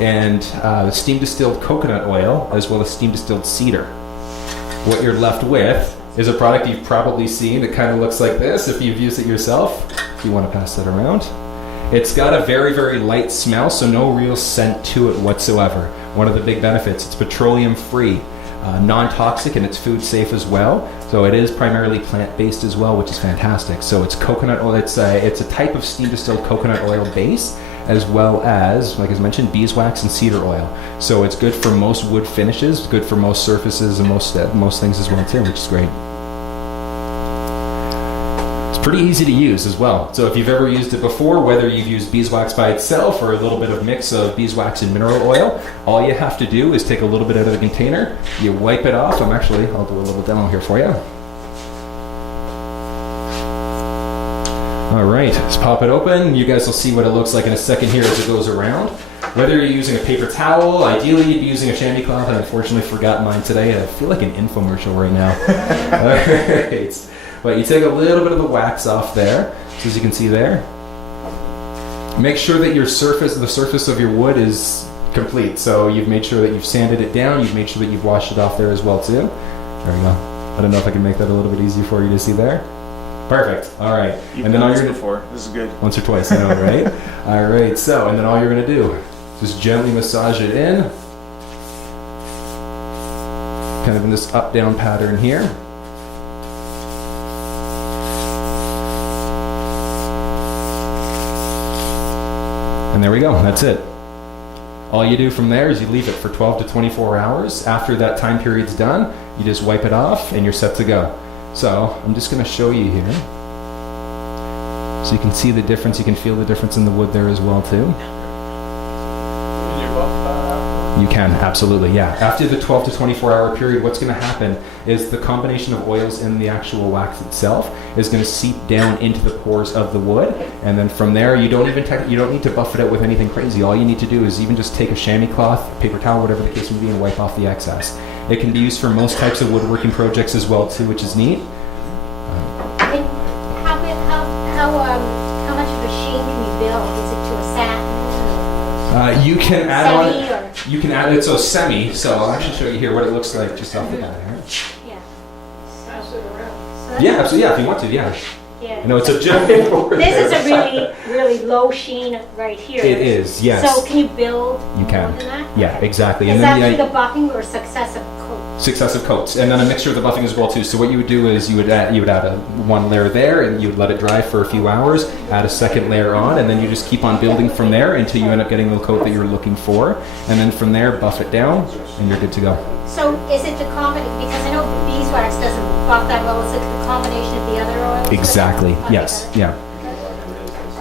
and steam distilled coconut oil, as well as steam distilled cedar. What you're left with is a product you've probably seen. It kind of looks like this if you've used it yourself. If you want to pass that around. It's got a very, very light smell, so no real scent to it whatsoever. One of the big benefits, it's petroleum free, non-toxic, and it's food safe as well. So it is primarily plant-based as well, which is fantastic. So it's coconut oil. It's a type of steam distilled coconut oil base, as well as, like I mentioned, beeswax and cedar oil. So it's good for most wood finishes, good for most surfaces and most things as well too, which is great. It's pretty easy to use as well. So if you've ever used it before, whether you've used beeswax by itself or a little bit of mix of beeswax and mineral oil, all you have to do is take a little bit out of the container, you wipe it off. I'll do a little demo here for you. All right, let's pop it open. You guys will see what it looks like in a second here as it goes around. Whether you're using a paper towel, ideally you'd be using a chamois cloth. I unfortunately forgot mine today. I feel like an infomercial right now. All right, but you take a little bit of the wax off there, so as you can see there. Make sure that the surface of your wood is complete. So you've made sure that you've sanded it down. You've made sure that you've washed it off there as well too. There we go. I don't know if I can make that a little bit easier for you to see there. Perfect. All right. You've done this before. This is good. Once or twice, I know, right? All right. So, and then all you're going to do, just gently massage it in, kind of in this up-down pattern here. And there we go. That's it. All you do from there is you leave it for 12 to 24 hours. After that time period's done, you just wipe it off and you're set to go. So I'm just going to show you here. So you can see the difference. You can feel the difference in the wood there as well too. You can, absolutely, yeah. After the 12 to 24 hour period, what's going to happen is the combination of oils in the actual wax itself is going to seep down into the pores of the wood, and then from there you don't need to buff it out with anything crazy. All you need to do is even just take a chamois cloth, paper towel, whatever the case may be, and wipe off the excess. It can be used for most types of woodworking projects as well too, which is neat. How much of a sheen can you build? Is it to a satin? You can add Semi on. You can add it so semi. So I'll actually show you here what it looks like just off the bat here. Yeah. Yeah, absolutely. Yeah, if you want to. Yeah. Yeah. No, it's a giant board. This is a really, really low sheen right here. It is. Yes. So can you build You can. more than that? Yeah, exactly. Is And that then through the buffing or successive coat? successive coats, and then a mixture of the buffing as well too. So what you would do is you would add one layer there, and you would let it dry for a few hours. Add a second layer on, and then you just keep on building from there until you end up getting the coat that you're looking for. And then from there, buff it down, and you're good to go. So is it the combination? Because I know beeswax doesn't buff that well. Is it the combination of the other oils? Exactly. Yes. Yeah.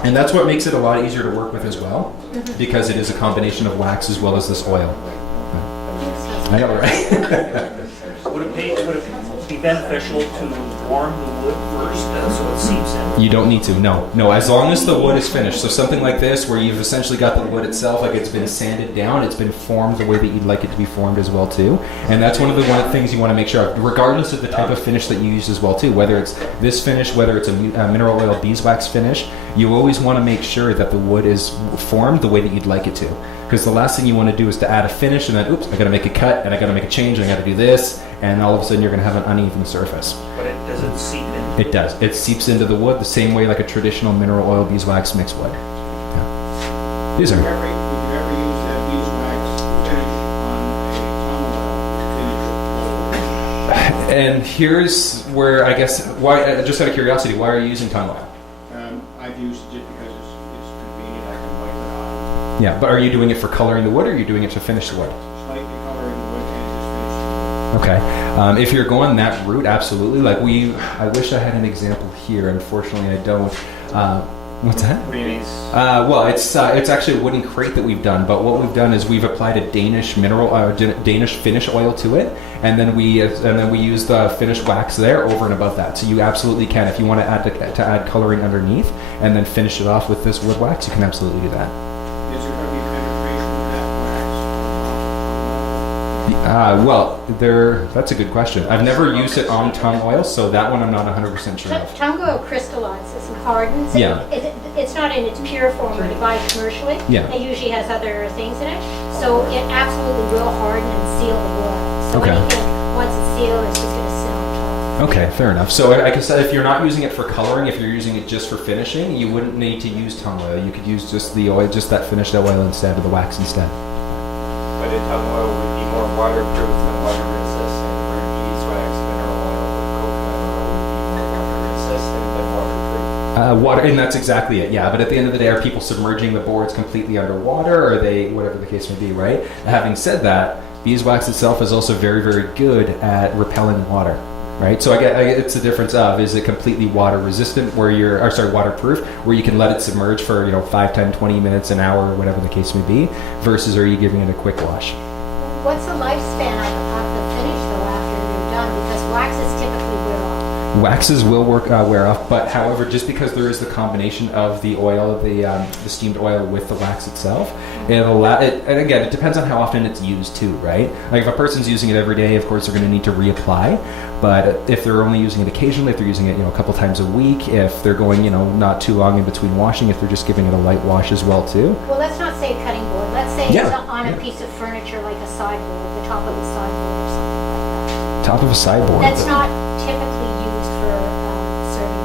And that's what makes it a lot easier to work with as well, because it is a combination of wax as well as this oil. I know, right? Would it be beneficial to warm the wood first so it seeps in? You don't need to, no. No, as long as the wood is finished. So something like this, where you've essentially got the wood itself, like it's been sanded down, it's been formed the way that you'd like it to be formed as well too. And that's one of the things you want to make sure of, regardless of the type of finish that you use as well too. Whether it's this finish, whether it's a mineral oil beeswax finish, you always want to make sure that the wood is formed the way that you'd like it to. Because the last thing you want to do is to add a finish and then, oops, I got to make a cut and I got to make a change and I got to do this, and all of a sudden you're going to have an uneven surface. But it doesn't seep in. It does. It seeps into the wood the same way like a traditional mineral oil beeswax mix would. Yeah. These are. Would you ever use that beeswax finish on a tongue oil finish? And here's where I guess, why, just out of curiosity, why are you using tongue oil? I've used it just because it's convenient. I can wipe it off. Yeah, but are you doing it for coloring the wood, or are you doing it to finish the wood? Slightly coloring the wood and just finish the wood. Okay. If you're going that route, absolutely. Like I wish I had an example here. Unfortunately, I don't. What's that? What do you mean? Well, it's actually a wooden crate that we've done. But what we've done is we've applied a Danish Danish finish oil to it, and then we use the finished wax there over and above that. So you absolutely can, if you want to add coloring underneath, and then finish it off with this wood wax, you can absolutely do that. Is there going to be penetration with that Well, that's a good question. I've never used it on tongue oil, so that one I'm not 100% sure of. Tongue oil crystallizes and hardens. Yeah. Is it's not in its pure form when you buy it commercially. Yeah. It usually has other things in it. So it absolutely will harden and seal the wood. So Okay. anything, once it's sealed, it's just gonna sit on top. Okay, fair enough. So I guess if you're not using it for coloring, if you're using it just for finishing, you wouldn't need to use tongue oil. You could use just the oil, just that finished oil instead, or the wax instead. But a tongue oil would be more waterproof than water resistant, where beeswax mineral oil or coconut oil would be more water resistant than waterproof. Water, and that's exactly it. Yeah, but at the end of the day, are people submerging the boards completely underwater, or are they, whatever the case may be, right? Having said that, beeswax itself is also very, very good at repelling water. Right, so I get it's the difference of, is it completely water resistant where you're, or sorry, waterproof, where you can let it submerge for 5, 10, 20 minutes, an hour, whatever the case may be, versus are you giving it a quick wash? What's the lifespan of the finish though after you're done? Because waxes typically wear off. Waxes will wear off, but however, just because there is the combination of the oil, the steamed oil with the wax itself, and again, it depends on how often it's used too, right? Like if a person's using it every day, of course they're going to need to reapply. But if they're only using it occasionally, if they're using it, a couple times a week, if they're going, not too long in between washing, if they're just giving it a light wash as well too. Well, let's not say cutting board. Let's say Yeah, it's on yeah. a piece of furniture like a sideboard, the top of a sideboard or something like that. Top of a sideboard. That's not typically used for serving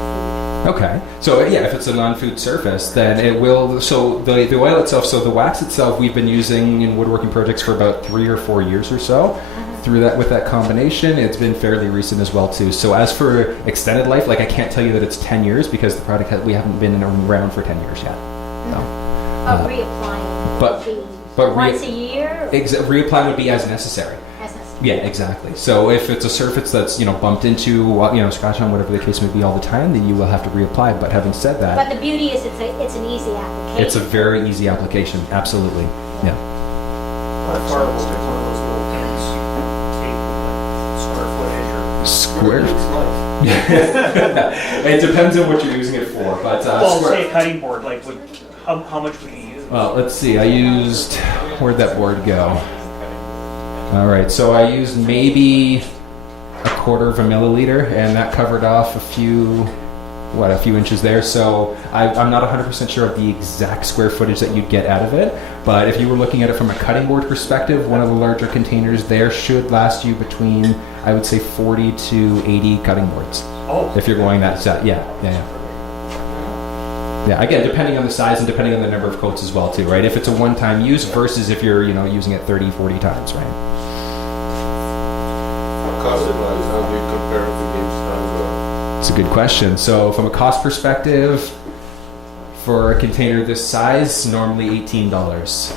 food. Okay, so yeah, if it's a non-food surface, then it will. So the oil itself, so the wax itself, we've been using in woodworking projects for about 3 or 4 years or so. Through that, with that combination, it's been fairly recent as well too. So as for extended life, like I can't tell you that it's 10 years because the product we haven't been around for 10 years yet. So, But reapplying but- would be but once a year or reapplying would be as necessary. as necessary. Yeah, exactly. So if it's a surface that's bumped into, scratch on, whatever the case may be all the time, then you will have to reapply. But having said that, But the beauty is it's an easy application. it's a very easy application. Absolutely. Yeah. Or one of those little things, tape with like square footage or. Square. It depends on what you're using it for, but Well, square. say a cutting board, like how much would you use? Well, let's see. I used, where'd that board go? All right, so I used maybe a quarter of a milliliter, and that covered off a few inches there. So I'm not 100% sure of the exact square footage that you'd get out of it, but if you were looking at it from a cutting board perspective, one of the larger containers there should last you between, I would say, 40 to 80 cutting boards. Oh. If you're going that set, yeah. Yeah, again, depending on the size and depending on the number of coats as well too, right? If it's a one-time use versus if you're, using it 30, 40 times, right? Cost-wise, how do you compare it to Gabe's It's a good question. So from a cost perspective, for a container this size, normally $18.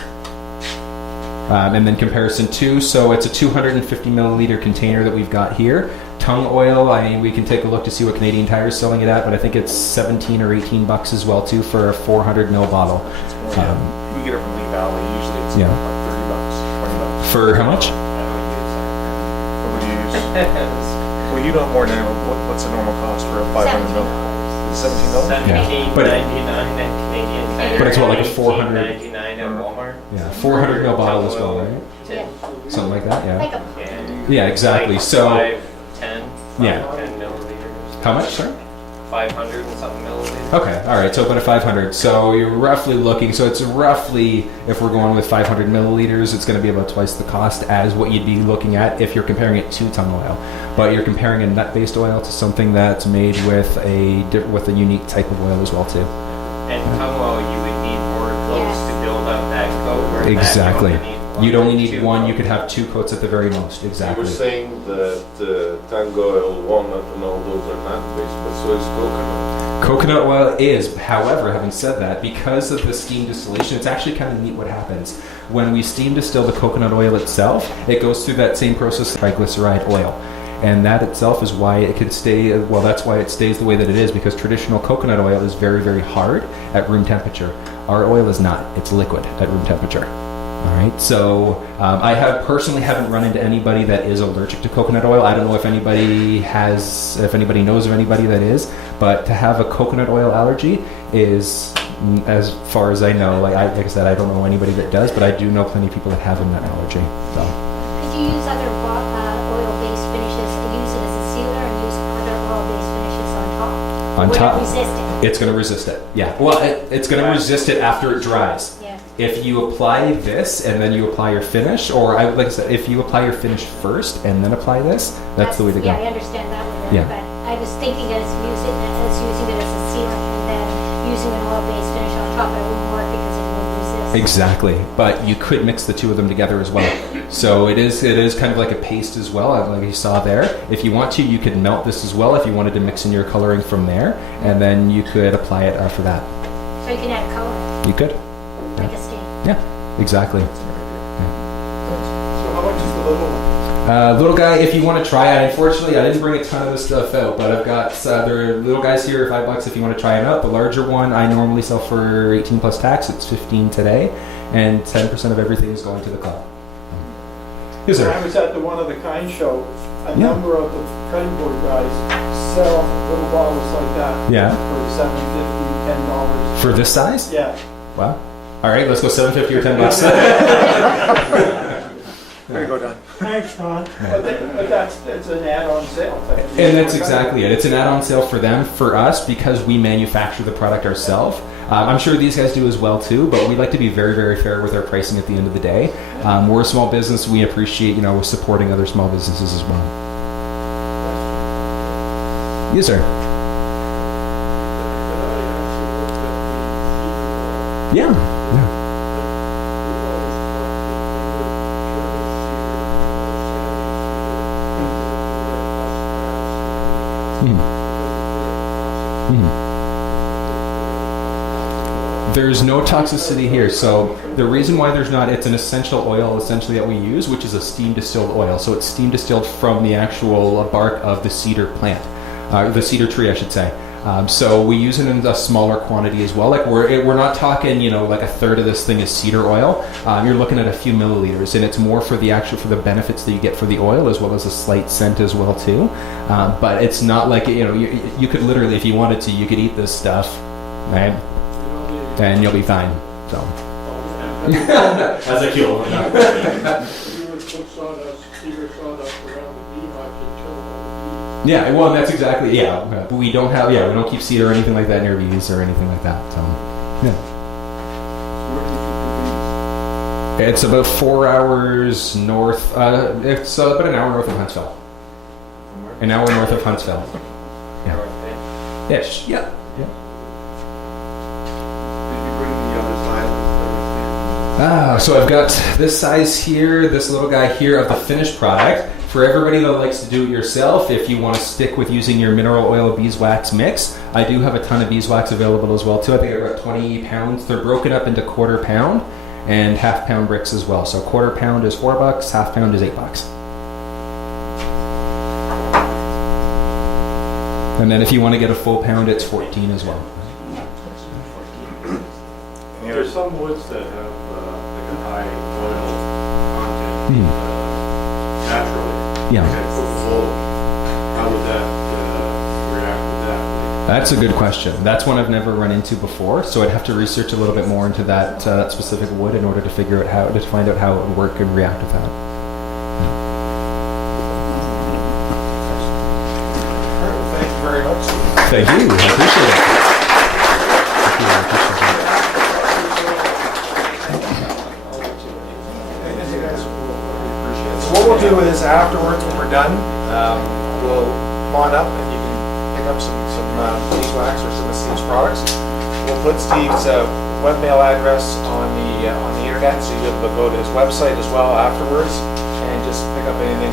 And then comparison to, so it's a 250 milliliter container that we've got here. Tongue oil, we can take a look to see what Canadian Tire is selling it at, but I think it's 17 or 18 bucks as well too for a 400 ml bottle. We get it from Lee Valley. Usually it's Yeah. like 30 bucks, 20 bucks. For how much? What would you use? Well, you know more than what's the normal cost for a 500 mil? $17. $17? Yeah. But- $17.99 at Canadian Tire. But it's what, like a 400 $19.99 at Walmart. Yeah, 400 ml bottle as well, right? Yeah. Something like that, yeah. Like a Yeah, exactly. Like So, 10 Yeah. 10 milliliters. how much, sir? 500 and something milliliters. Okay, all right, so about a 500. So you're roughly looking, so it's roughly, if we're going with 500 milliliters, it's going to be about twice the cost as what you'd be looking at if you're comparing it to tongue oil. But you're comparing a nut-based oil to something that's made with a unique type of oil as well too. And tongue oil, you would need more coats to build up that coat. where Exactly. that you only need You'd only need two one. You coats. could have 2 coats at the very most. You Exactly. were saying that tango oil, walnut, and all those are nut-based, but so is coconut. Coconut oil is, however, having said that, because of the steam distillation, it's actually kind of neat what happens. When we steam distill the coconut oil itself, it goes through that same process by triglyceride oil. And that itself is why it can stay, well, that's why it stays the way that it is, because traditional coconut oil is very, very hard at room temperature. Our oil is not. It's liquid at room temperature. All right, so I personally haven't run into anybody that is allergic to coconut oil. I don't know if anybody knows of anybody that is, but to have a coconut oil allergy is, as far as I know, like I said, I don't know anybody that does, but I do know plenty of people that have a nut allergy. So. Could you use other oil-based finishes, use it as a sealer and use other oil-based finishes on top? On Would top, it resist it? it's going to resist it. Yeah. Well, it's going to resist it after it dries. Yeah. If you apply this and then you apply your finish, or like I said, if you apply your finish first and then apply this, that's the way to Yeah, I go. understand that way, Yeah. but I was thinking as using it as a sealant and then using an oil-based finish on top, it wouldn't work because it would resist. Exactly, but you could mix the two of them together as well. So it is kind of like a paste as well, like you saw there. If you want to, you could melt this as well if you wanted to mix in your coloring from there, and then you could apply it after that. So you can add color, You could. like a stain. Yeah, exactly. So how much is the little one? Little guy, if you want to try it, unfortunately I didn't bring a ton of this stuff out, but I've got, there are little guys here, $5 if you want to try it out. The larger one I normally sell for 18 plus tax, it's 15 today, and 10% of everything is going to the club. Yes, When I sir. was at the One of the Kind show, a Yeah. number of the cutting board guys sell little bottles like that. Yeah. For $7.50, $10. For this size? Yeah. Wow. All right, let's go $7.50 or $10. There you go, Don. Thanks, Ron. But that's an add-on sale. type of And that's thing. exactly it. It's an add-on sale for them. For us, because we manufacture the product ourselves. I'm sure these guys do as well too, but we like to be very, very fair with our pricing at the end of the day. We're a small business. We appreciate, supporting other small businesses as well. Yes, sir. Yeah. Yeah. There's no toxicity here. So the reason why there's not, it's an essential oil essentially that we use, which is a steam distilled oil. So it's steam distilled from the actual bark of the cedar plant, the cedar tree, I should say. So we use it in a smaller quantity as well. Like we're not talking, like a third of this thing is cedar oil. You're looking at a few milliliters, and it's more for the benefits that you get for the oil, as well as a slight scent as well too. But it's not like you could literally, if you wanted to, you could eat this stuff, right? And you'll be fine. So as a cure. You would put sawdust, cedar sawdust around the beehives and kill all the Yeah, well, that's exactly, but we don't keep cedar or anything like that near bees or anything like that. So, yeah. It's about 4 hours north, it's about an hour north of Huntsville. An hour north of Huntsville. Yeah. Ish, yeah. So I've got this size here, this little guy here of the finished product. For everybody that likes to do it yourself, if you want to stick with using your mineral oil beeswax mix, I do have a ton of beeswax available as well too. I think I've got 20 pounds. They're broken up into quarter pound and half pound bricks as well. So quarter pound is $4, half pound is $8. And then if you want to get a full pound, it's 14 as well. There's some woods that have like a high oil content naturally. Yeah. How would that react with that? That's a good question. That's one I've never run into before, so I'd have to research a little bit more into that specific wood in order to find out how it would work and react with that. Thank you very much. Thank you. I appreciate it. So what we'll do is afterwards, when we're done, we'll come on up and you can pick up some beeswax or some of Steve's products. We'll put Steve's webmail address on the internet, so you'll be able to go to his website as well afterwards and just pick up anything